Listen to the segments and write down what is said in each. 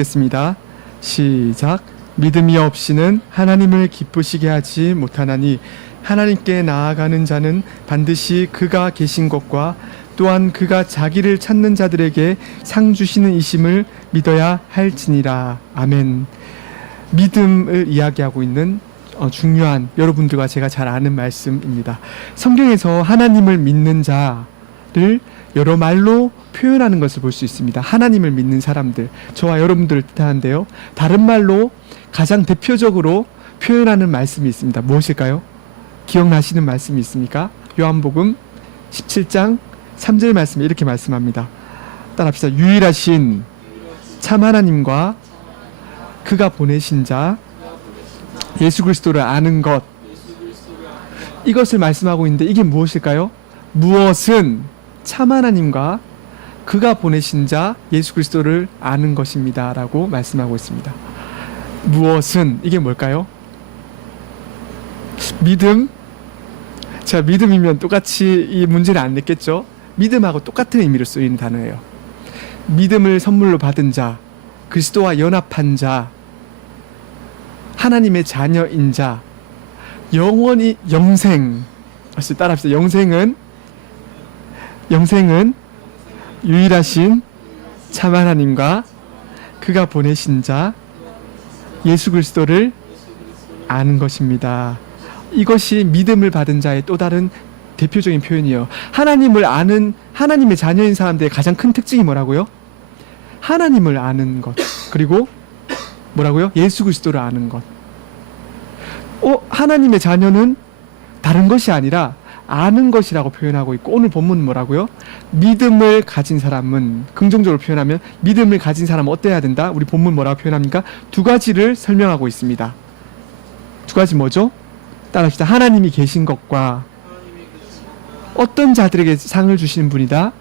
읽겠습니다. 시작. 믿음이 없이는 하나님을 기쁘시게 하지 못하나니 하나님께 나아가는 자는 반드시 그가 계신 것과 또한 그가 자기를 찾는 자들에게 상 주시는 이심을 믿어야 할지니라. 아멘. 믿음을 이야기하고 있는 중요한, 여러분들과 제가 잘 아는 말씀입니다. 성경에서 하나님을 믿는 자를 여러 말로 표현하는 것을 볼 수 있습니다. 하나님을 믿는 사람들, 저와 여러분들을 뜻하는데요, 다른 말로 가장 대표적으로 표현하는 말씀이 있습니다. 무엇일까요? 기억나시는 말씀이 있습니까? 요한복음 17장 3절 말씀에 이렇게 말씀합니다. 따라합시다. 유일하신 참 하나님과 그가 보내신 자 예수 그리스도를 아는 것, 이것을 말씀하고 있는데 이게 무엇일까요? 무엇은 참 하나님과 그가 보내신 자 예수 그리스도를 아는 것입니다 라고 말씀하고 있습니다. 무엇은, 이게 뭘까요? 믿음? 자, 믿음이면 똑같이 이 문제를 안 냈겠죠? 믿음하고 똑같은 의미로 쓰이는 단어예요. 믿음을 선물로 받은 자, 그리스도와 연합한 자, 하나님의 자녀인 자, 영원히 영생. 따라합시다. 영생은 유일하신 참 하나님과 그가 보내신 자 예수 그리스도를 아는 것입니다. 이것이 믿음을 받은 자의 또 다른 대표적인 표현이에요. 하나님을 아는, 하나님의 자녀인 사람들의 가장 큰 특징이 뭐라고요? 하나님을 아는 것, 그리고 뭐라고요? 예수 그리스도를 아는 것. 하나님의 자녀는 다른 것이 아니라 아는 것이라고 표현하고 있고, 오늘 본문은 뭐라고요? 믿음을 가진 사람은, 긍정적으로 표현하면 믿음을 가진 사람은 어때야 된다? 우리 본문 뭐라고 표현합니까? 두 가지를 설명하고 있습니다. 두 가지 뭐죠? 따라합시다. 하나님이 계신 것과 어떤 자들에게 상을 주시는 분이다?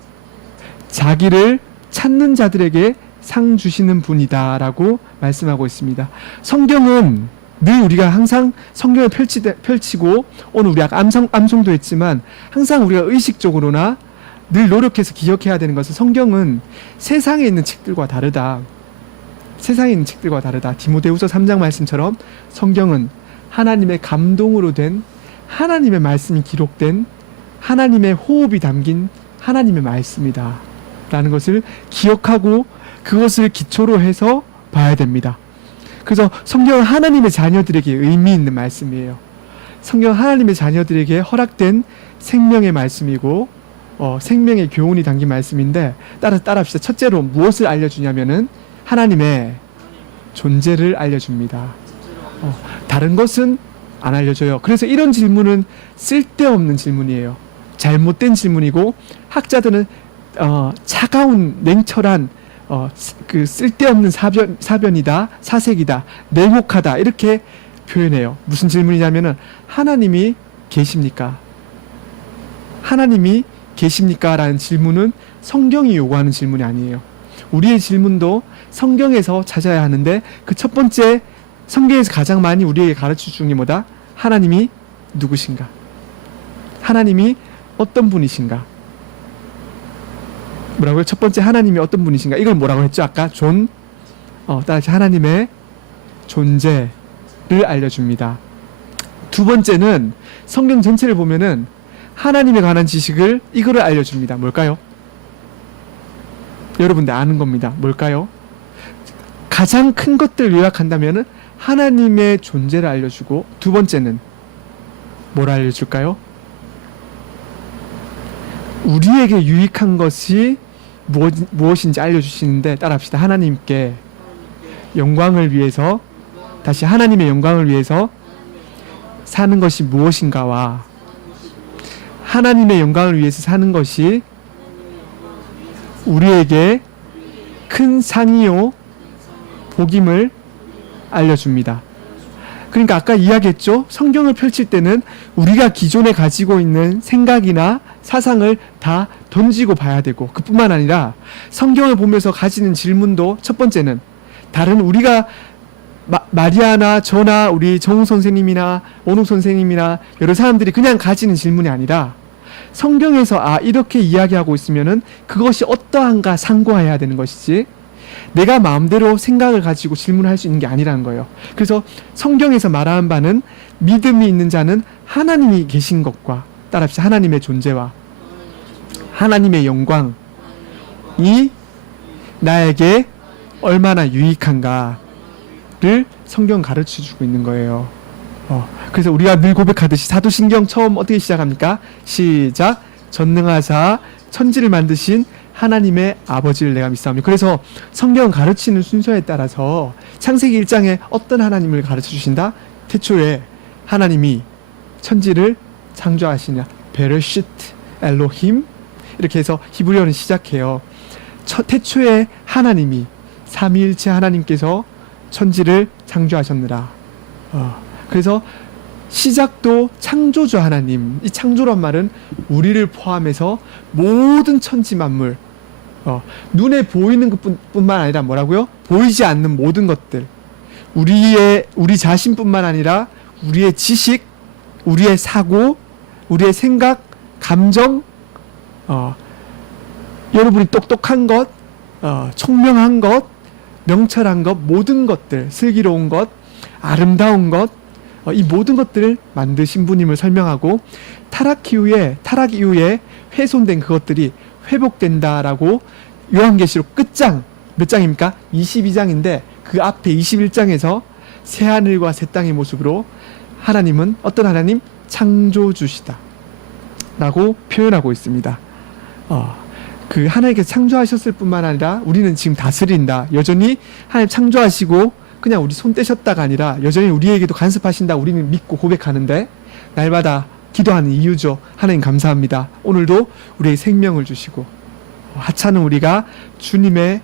자기를 찾는 자들에게 상 주시는 분이다 라고 말씀하고 있습니다. 성경은 늘 우리가 항상 성경을 펼치고, 오늘 우리 아까 암송도 했지만 항상 우리가 의식적으로나 늘 노력해서 기억해야 되는 것은, 성경은 세상에 있는 책들과 다르다. 세상에 있는 책들과 다르다. 디모데후서 3장 말씀처럼 성경은 하나님의 감동으로 된, 하나님의 말씀이 기록된, 하나님의 호흡이 담긴 하나님의 말씀이다 라는 것을 기억하고 그것을 기초로 해서 봐야 됩니다. 그래서 성경은 하나님의 자녀들에게 의미 있는 말씀이에요. 성경은 하나님의 자녀들에게 허락된 생명의 말씀이고, 생명의 교훈이 담긴 말씀인데, 따라합시다. 첫째로 무엇을 알려주냐면은 하나님의 존재를 알려줍니다. 다른 것은 안 알려줘요. 그래서 이런 질문은 쓸데없는 질문이에요. 잘못된 질문이고, 학자들은 차가운 냉철한 그 쓸데없는 사변이다, 사색이다, 냉혹하다 이렇게 표현해요. 무슨 질문이냐면은 하나님이 계십니까? 하나님이 계십니까? 라는 질문은 성경이 요구하는 질문이 아니에요. 우리의 질문도 성경에서 찾아야 하는데, 그 첫 번째 성경에서 가장 많이 우리에게 가르쳐 주는 게 뭐다? 하나님이 누구신가? 하나님이 어떤 분이신가? 뭐라고요? 첫 번째, 하나님이 어떤 분이신가? 이걸 뭐라고 했죠? 아까 따라서 하나님의 존재를 알려줍니다. 두 번째는 성경 전체를 보면은 하나님에 관한 지식을, 이거를 알려줍니다. 뭘까요? 여러분들 아는 겁니다. 뭘까요? 가장 큰 것들을 요약한다면은 하나님의 존재를 알려주고, 두 번째는 뭘 알려줄까요? 우리에게 유익한 것이 무엇인지 알려주시는데, 따라합시다. 하나님께 영광을 위해서, 다시 하나님의 영광을 위해서 사는 것이 무엇인가와 하나님의 영광을 위해서 사는 것이 우리에게 큰 상이요 복임을 알려줍니다. 그러니까 아까 이야기했죠. 성경을 펼칠 때는 우리가 기존에 가지고 있는 생각이나 사상을 다 던지고 봐야 되고, 그뿐만 아니라 성경을 보면서 가지는 질문도, 첫 번째는 다른 우리가 마리아나 저나 우리 정우 선생님이나 원욱 선생님이나 여러 사람들이 그냥 가지는 질문이 아니라, 성경에서 이렇게 이야기하고 있으면은 그것이 어떠한가 상고해야 되는 것이지, 내가 마음대로 생각을 가지고 질문을 할 수 있는 게 아니라는 거예요. 그래서 성경에서 말하는 바는 믿음이 있는 자는 하나님이 계신 것과 따라합시다. 하나님의 존재와 하나님의 영광이 나에게 얼마나 유익한가를 성경 가르쳐주고 있는 거예요. 그래서 우리가 늘 고백하듯이 사도신경 처음 어떻게 시작합니까? 시작. 전능하사 천지를 만드신 하나님의 아버지를 내가 믿사오며. 그래서 성경 가르치는 순서에 따라서 창세기 1장에 어떤 하나님을 가르쳐 주신다? 태초에 하나님이 천지를 창조하시냐. 베르시트 엘로힘 이렇게 해서 히브리어는 시작해요. 태초에 하나님이 삼위일체 하나님께서 천지를 창조하셨느라. 그래서 시작도 창조주 하나님. 이 창조란 말은 우리를 포함해서 모든 천지 만물, 눈에 보이는 것뿐만 아니라 뭐라고요? 보이지 않는 모든 것들, 우리 자신뿐만 아니라 우리의 지식, 우리의 사고, 우리의 생각, 감정, 여러분이 똑똑한 것, 총명한 것, 명철한 것, 모든 것들, 슬기로운 것, 아름다운 것, 이 모든 것들을 만드신 분임을 설명하고, 타락 이후에 훼손된 그것들이 회복된다라고 요한계시록 끝장 몇 장입니까? 22장인데 그 앞에 21장에서 새하늘과 새 땅의 모습으로 하나님은 어떤 하나님? 창조주시다 라고 표현하고 있습니다. 그 하나님께서 창조하셨을 뿐만 아니라 우리는 지금 다스린다. 여전히 하나님 창조하시고 그냥 우리 손 떼셨다가 아니라 여전히 우리에게도 간섭하신다. 우리는 믿고 고백하는데 날마다 기도하는 이유죠. 하나님 감사합니다. 오늘도 우리에게 생명을 주시고 하찮은 우리가 주님의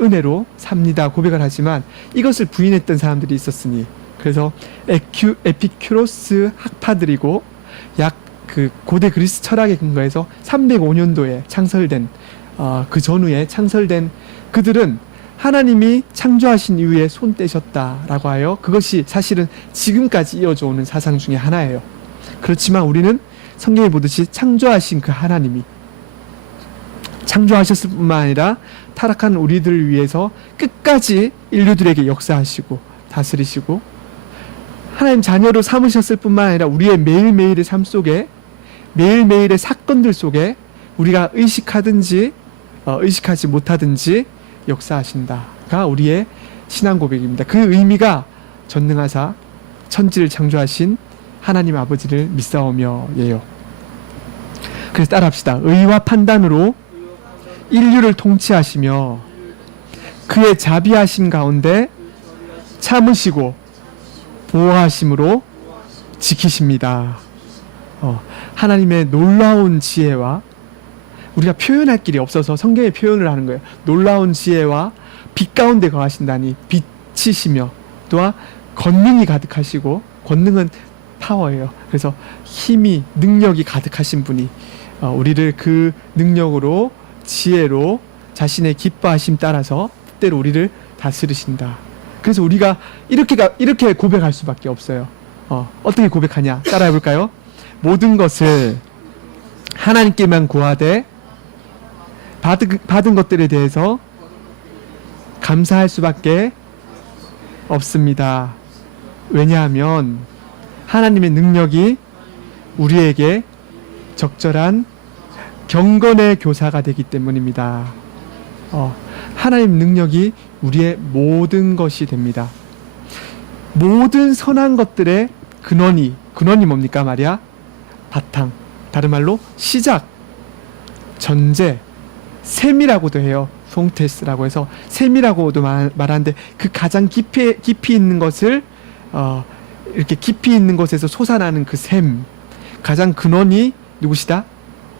은혜로 삽니다 고백을 하지만 이것을 부인했던 사람들이 있었으니, 그래서 에피큐로스 학파들이고 약 그 고대 그리스 철학에 근거해서 305년도에 창설된 그 전후에 창설된 그들은 하나님이 창조하신 이후에 손 떼셨다라고 하여 그것이 사실은 지금까지 이어져 오는 사상 중에 하나예요. 그렇지만 우리는 성경에 보듯이 창조하신 그 하나님이 창조하셨을 뿐만 아니라 타락한 우리들을 위해서 끝까지 인류들에게 역사하시고 다스리시고 하나님 자녀로 삼으셨을 뿐만 아니라 우리의 매일매일의 삶 속에, 매일매일의 사건들 속에 우리가 의식하든지 의식하지 못하든지 역사하신다가 우리의 신앙 고백입니다. 그 의미가 전능하사 천지를 창조하신 하나님 아버지를 믿사오며예요. 그래서 따라합시다. 의와 판단으로 인류를 통치하시며 그의 자비하심 가운데 참으시고 보호하심으로 지키십니다. 하나님의 놀라운 지혜와, 우리가 표현할 길이 없어서 성경에 표현을 하는 거예요. 놀라운 지혜와 빛 가운데 거하신다니, 빛이시며 또한 권능이 가득하시고, 권능은 파워예요. 그래서 힘이, 능력이 가득하신 분이 우리를 그 능력으로, 지혜로 자신의 기뻐하심 따라서 때로 우리를 다스리신다. 그래서 우리가 이렇게 고백할 수밖에 없어요. 어떻게 고백하냐? 따라해 볼까요? 모든 것을 하나님께만 구하되 받은 것들에 대해서 감사할 수밖에 없습니다. 왜냐하면 하나님의 능력이 우리에게 적절한 경건의 교사가 되기 때문입니다. 하나님 능력이 우리의 모든 것이 됩니다. 모든 선한 것들의 근원이 뭡니까 말이야? 바탕, 다른 말로 시작, 전제, 셈이라고도 해요. 송테스라고 해서 셈이라고도 말하는데 그 가장 깊이 있는 것을 이렇게 깊이 있는 것에서 솟아나는 그 셈, 가장 근원이 누구시다?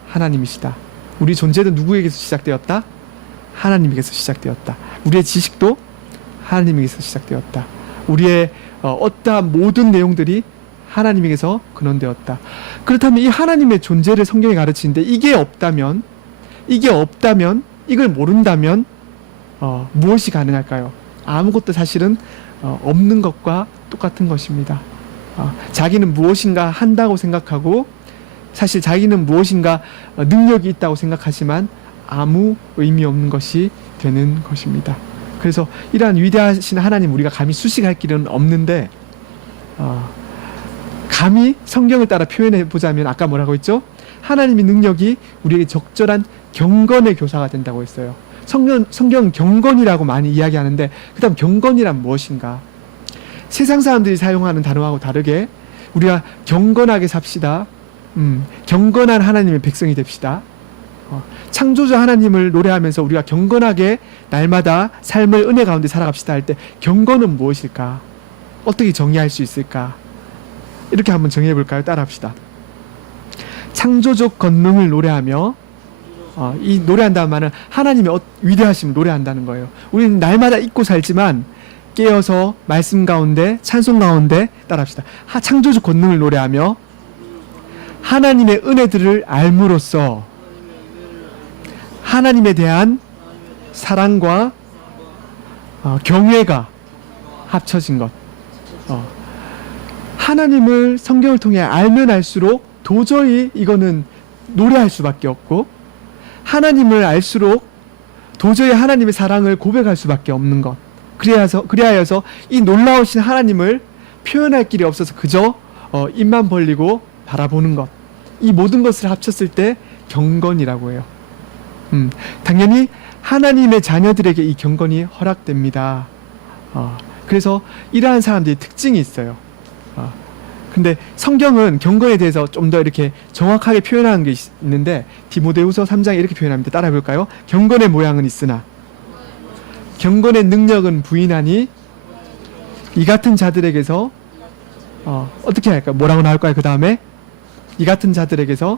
하나님이시다. 우리 존재도 누구에게서 시작되었다? 하나님에게서 시작되었다. 우리의 지식도 하나님에게서 시작되었다. 우리의 어떠한 모든 내용들이 하나님에게서 근원되었다. 그렇다면 이 하나님의 존재를 성경이 가르치는데 이게 없다면, 이걸 모른다면 무엇이 가능할까요? 아무것도 사실은 없는 것과 똑같은 것입니다. 자기는 무엇인가 한다고 생각하고 사실 자기는 무엇인가 능력이 있다고 생각하지만 아무 의미 없는 것이 되는 것입니다. 그래서 이러한 위대하신 하나님 우리가 감히 수식할 길은 없는데 감히 성경을 따라 표현해 보자면 아까 뭐라고 했죠? 하나님의 능력이 우리에게 적절한 경건의 교사가 된다고 했어요. 성경 경건이라고 많이 이야기하는데 그 다음 경건이란 무엇인가? 세상 사람들이 사용하는 단어하고 다르게 우리가 경건하게 삽시다. 경건한 하나님의 백성이 됩시다. 창조주 하나님을 노래하면서 우리가 경건하게 날마다 삶을 은혜 가운데 살아갑시다 할 때 경건은 무엇일까? 어떻게 정의할 수 있을까? 이렇게 한번 정의해 볼까요? 따라합시다. 창조적 권능을 노래하며 이 노래한다는 말은 하나님의 위대하심을 노래한다는 거예요. 우리는 날마다 잊고 살지만 깨어서 말씀 가운데 찬송 가운데 따라합시다. 창조적 권능을 노래하며 하나님의 은혜들을 알므로써 하나님에 대한 사랑과 경외가 합쳐진 것. 하나님을 성경을 통해 알면 알수록 도저히 이거는 노래할 수밖에 없고 하나님을 알수록 도저히 하나님의 사랑을 고백할 수밖에 없는 것. 그리하여서 이 놀라우신 하나님을 표현할 길이 없어서 그저 입만 벌리고 바라보는 것. 이 모든 것을 합쳤을 때 경건이라고 해요. 당연히 하나님의 자녀들에게 이 경건이 허락됩니다. 그래서 이러한 사람들이 특징이 있어요. 근데 성경은 경건에 대해서 좀 더 이렇게 정확하게 표현하는 게 있는데 디모데후서 3장에 이렇게 표현합니다. 따라해 볼까요? 경건의 모양은 있으나 경건의 능력은 부인하니 이 같은 자들에게서 어떻게 할까요? 뭐라고 나올까요? 그 다음에 이 같은 자들에게서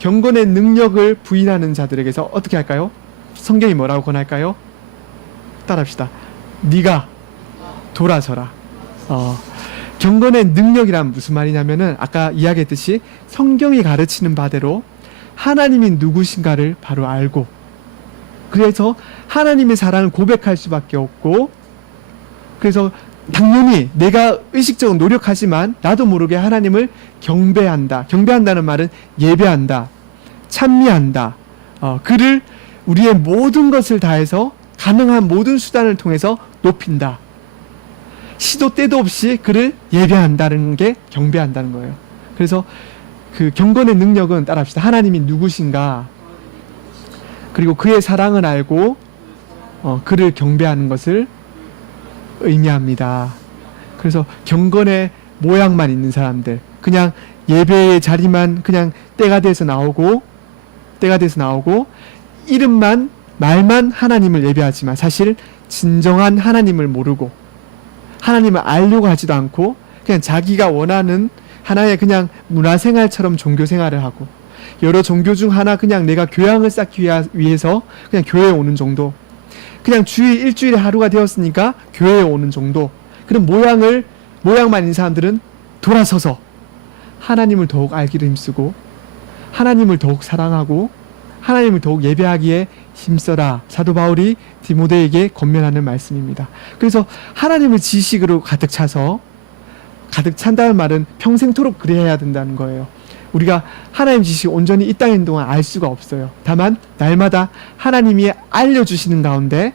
경건의 능력을 부인하는 자들에게서 어떻게 할까요? 성경이 뭐라고 권할까요? 따라합시다. 네가 돌아서라. 경건의 능력이란 무슨 말이냐면은 아까 이야기했듯이 성경이 가르치는 바대로 하나님이 누구신가를 바로 알고 그래서 하나님의 사랑을 고백할 수밖에 없고 그래서 당연히 내가 의식적으로 노력하지만 나도 모르게 하나님을 경배한다. 경배한다는 말은 예배한다. 찬미한다. 그를 우리의 모든 것을 다해서 가능한 모든 수단을 통해서 높인다. 시도 때도 없이 그를 예배한다는 게 경배한다는 거예요. 그래서 그 경건의 능력은 따라합시다. 하나님이 누구신가 그리고 그의 사랑을 알고 그를 경배하는 것을 의미합니다. 그래서 경건의 모양만 있는 사람들 그냥 예배의 자리만 그냥 때가 돼서 나오고 이름만 말만 하나님을 예배하지만 사실 진정한 하나님을 모르고 하나님을 알려고 하지도 않고 그냥 자기가 원하는 하나의 그냥 문화생활처럼 종교생활을 하고 여러 종교 중 하나 그냥 내가 교양을 쌓기 위해서 그냥 교회에 오는 정도 그냥 일주일에 하루가 되었으니까 교회에 오는 정도 그런 모양만 있는 사람들은 돌아서서 하나님을 더욱 알기를 힘쓰고 하나님을 더욱 사랑하고 하나님을 더욱 예배하기에 힘써라. 사도 바울이 디모데에게 권면하는 말씀입니다. 그래서 하나님을 지식으로 가득 찬다는 말은 평생토록 그래야 된다는 거예요. 우리가 하나님 지식을 온전히 이 땅에 있는 동안 알 수가 없어요. 다만 날마다 하나님이 알려주시는 가운데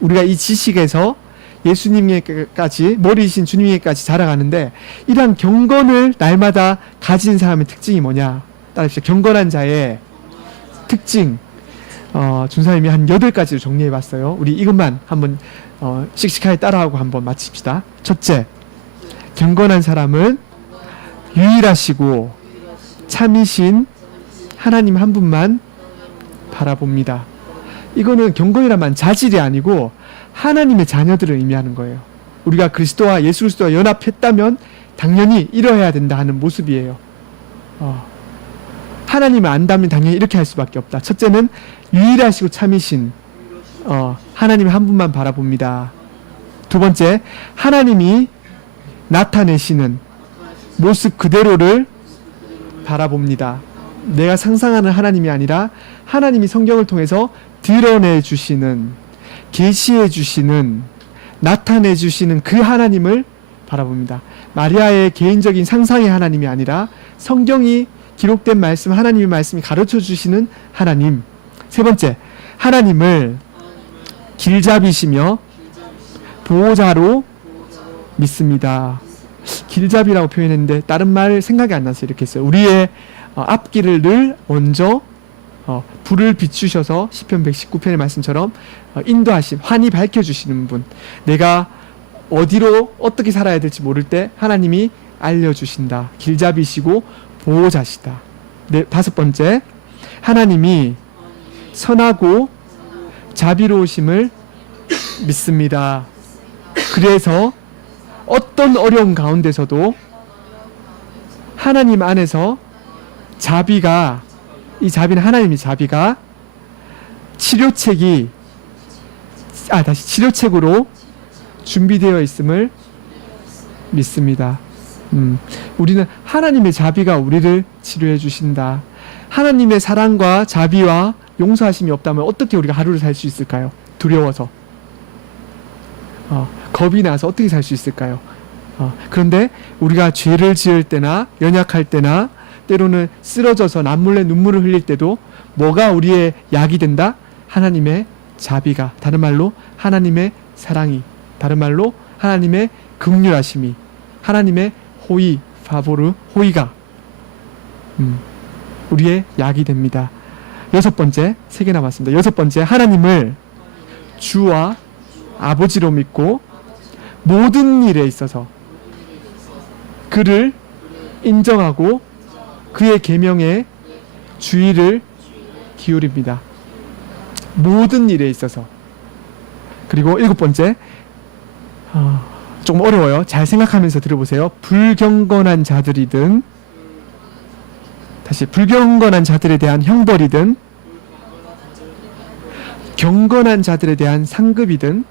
우리가 이 지식에서 예수님에게까지 머리이신 주님에게까지 자라가는데 이러한 경건을 날마다 가진 사람의 특징이 뭐냐? 따라합시다. 경건한 자의 특징 준사님이 한 8가지를 정리해봤어요. 우리 이것만 한번 씩씩하게 따라하고 한번 마칩시다. 첫째, 경건한 사람은 유일하시고 참이신 하나님 한 분만 바라봅니다. 이거는 경건이란 말 자질이 아니고 하나님의 자녀들을 의미하는 거예요. 우리가 그리스도와 예수 그리스도와 연합했다면 당연히 이러해야 된다 하는 모습이에요. 하나님을 안다면 당연히 이렇게 할 수밖에 없다. 첫째는 유일하시고 참이신 하나님 한 분만 바라봅니다. 두 번째, 하나님이 나타내시는 모습 그대로를 바라봅니다. 내가 상상하는 하나님이 아니라 하나님이 성경을 통해서 드러내 주시는, 계시해 주시는, 나타내 주시는 그 하나님을 바라봅니다. 마리아의 개인적인 상상의 하나님이 아니라 성경이 기록된 말씀, 하나님의 말씀이 가르쳐 주시는 하나님. 세 번째, 하나님을 길잡이시며 보호자로 믿습니다. 길잡이라고 표현했는데 다른 말 생각이 안 나서 이렇게 했어요. 우리의 앞길을 늘 먼저 불을 비추셔서 시편 119편의 말씀처럼 인도하심, 환히 밝혀주시는 분. 내가 어디로 어떻게 살아야 될지 모를 때 하나님이 알려주신다. 길잡이시고 보호자시다. 네, 다섯 번째, 하나님이 선하고 자비로우심을 믿습니다. 그래서 어떤 어려움 가운데서도 하나님 안에서 자비가, 이 자비는 하나님의 자비가 치료책으로 준비되어 있음을 믿습니다. 우리는 하나님의 자비가 우리를 치료해 주신다. 하나님의 사랑과 자비와 용서하심이 없다면 어떻게 우리가 하루를 살 수 있을까요? 두려워서. 겁이 나서 어떻게 살 수 있을까요? 그런데 우리가 죄를 지을 때나 연약할 때나 때로는 쓰러져서 남몰래 눈물을 흘릴 때도 뭐가 우리의 약이 된다? 하나님의 자비가, 다른 말로 하나님의 사랑이, 다른 말로 하나님의 긍휼하심이, 하나님의 호의가 우리의 약이 됩니다. 여섯 번째, 세 개 남았습니다. 여섯 번째, 하나님을 주와 아버지로 믿고 모든 일에 있어서 그를 인정하고 그의 계명에 주의를 기울입니다. 모든 일에 있어서. 그리고 일곱 번째, 조금 어려워요. 잘 생각하면서 들어보세요. 불경건한 자들이든, 다시 불경건한 자들에 대한 형벌이든, 경건한 자들에 대한 상급이든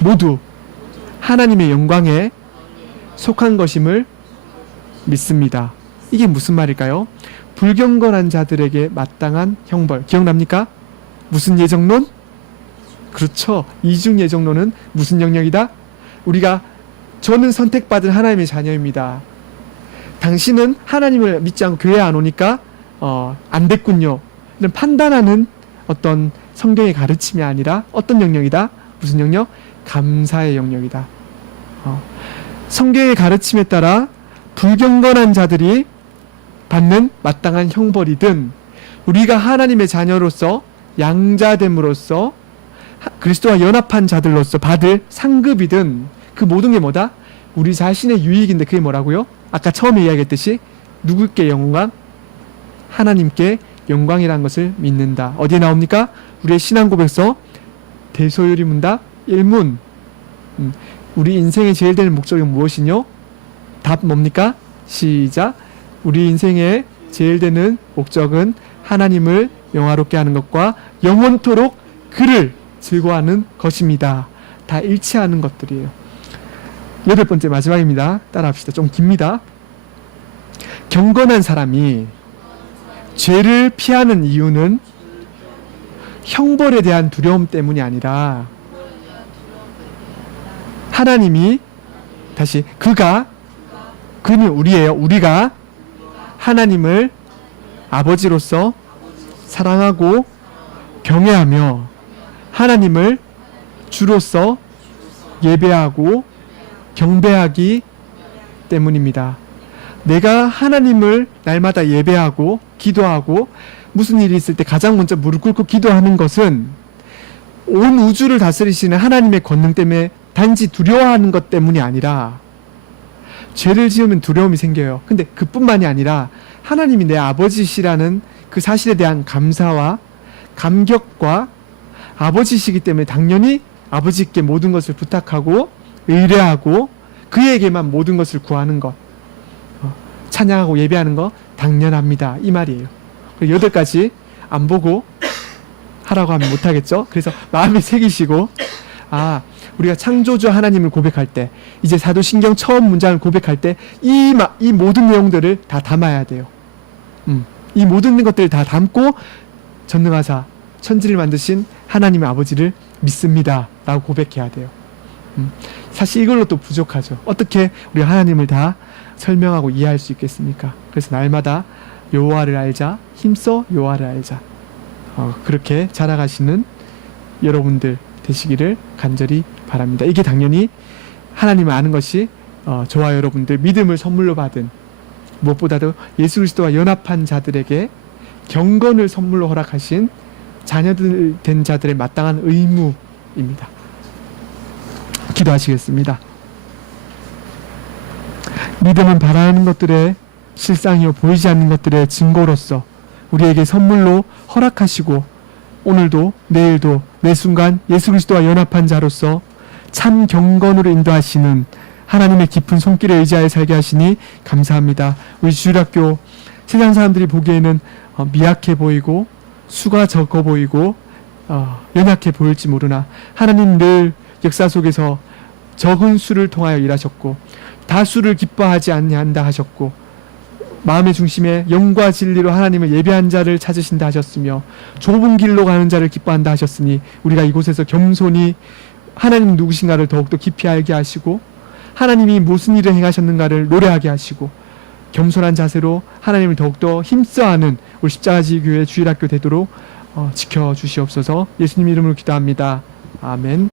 모두 하나님의 영광에 속한 것임을 믿습니다. 이게 무슨 말일까요? 불경건한 자들에게 마땅한 형벌. 기억납니까? 무슨 예정론? 그렇죠. 이중 예정론은 무슨 영역이다? 저는 선택받은 하나님의 자녀입니다. 당신은 하나님을 믿지 않고 교회 안 오니까 안 됐군요. 이런 판단하는 어떤 성경의 가르침이 아니라 어떤 영역이다? 무슨 영역? 감사의 영역이다. 성경의 가르침에 따라 불경건한 자들이 받는 마땅한 형벌이든, 우리가 하나님의 자녀로서 양자됨으로써 그리스도와 연합한 자들로서 받을 상급이든, 그 모든 게 뭐다? 우리 자신의 유익인데 그게 뭐라고요? 아까 처음에 이야기했듯이 누구께 영광? 하나님께 영광이라는 것을 믿는다. 어디에 나옵니까? 우리의 신앙 고백서 대소요리 문답 1문. 우리 인생의 제일 되는 목적이 무엇이뇨? 답 뭡니까? 시작. 우리 인생의 제일 되는 목적은 하나님을 영화롭게 하는 것과 영원토록 그를 즐거워하는 것입니다. 다 일치하는 것들이에요. 여덟 번째, 마지막입니다. 따라합시다. 좀 깁니다. 경건한 사람이 죄를 피하는 이유는 형벌에 대한 두려움 때문이 아니라 하나님이, 다시 그는 우리예요. 우리가 하나님을 아버지로서 사랑하고 경외하며 하나님을 주로서 예배하고 경배하기 때문입니다. 내가 하나님을 날마다 예배하고 기도하고 무슨 일이 있을 때 가장 먼저 무릎 꿇고 기도하는 것은 온 우주를 다스리시는 하나님의 권능 때문에 단지 두려워하는 것 때문이 아니라, 죄를 지으면 두려움이 생겨요. 근데 그뿐만이 아니라 하나님이 내 아버지시라는 그 사실에 대한 감사와 감격과, 아버지시기 때문에 당연히 아버지께 모든 것을 부탁하고 의뢰하고 그에게만 모든 것을 구하는 것, 찬양하고 예배하는 것 당연합니다. 이 말이에요. 8가지 안 보고 하라고 하면 못하겠죠? 그래서 마음에 새기시고, 우리가 창조주 하나님을 고백할 때, 이제 사도신경 처음 문장을 고백할 때 이 모든 내용들을 다 담아야 돼요. 이 모든 것들을 다 담고 전능하사 천지를 만드신 하나님의 아버지를 믿습니다 라고 고백해야 돼요. 사실 이걸로 또 부족하죠. 어떻게 우리가 하나님을 다 설명하고 이해할 수 있겠습니까? 그래서 날마다 여호와를 알자, 힘써 여호와를 알자, 그렇게 자라가시는 여러분들 되시기를 간절히 바랍니다. 이게 당연히 하나님을 아는 것이 저와 여러분들 믿음을 선물로 받은, 무엇보다도 예수 그리스도와 연합한 자들에게 경건을 선물로 허락하신 자녀들 된 자들의 마땅한 의무입니다. 기도하시겠습니다. 믿음은 바라는 것들의 실상이요 보이지 않는 것들의 증거로서 우리에게 선물로 허락하시고, 오늘도 내일도 매 순간 예수 그리스도와 연합한 자로서 참 경건으로 인도하시는 하나님의 깊은 손길에 의지하여 살게 하시니 감사합니다. 우리 주일학교 세상 사람들이 보기에는 미약해 보이고 수가 적어 보이고 연약해 보일지 모르나, 하나님 늘 역사 속에서 적은 수를 통하여 일하셨고 다수를 기뻐하지 아니한다 하셨고, 마음의 중심에 영과 진리로 하나님을 예배한 자를 찾으신다 하셨으며 좁은 길로 가는 자를 기뻐한다 하셨으니, 우리가 이곳에서 겸손히 하나님 누구신가를 더욱더 깊이 알게 하시고 하나님이 무슨 일을 행하셨는가를 노래하게 하시고 겸손한 자세로 하나님을 더욱더 힘써하는 우리 십자가지 교회 주일학교 되도록 지켜주시옵소서. 예수님 이름으로 기도합니다. 아멘.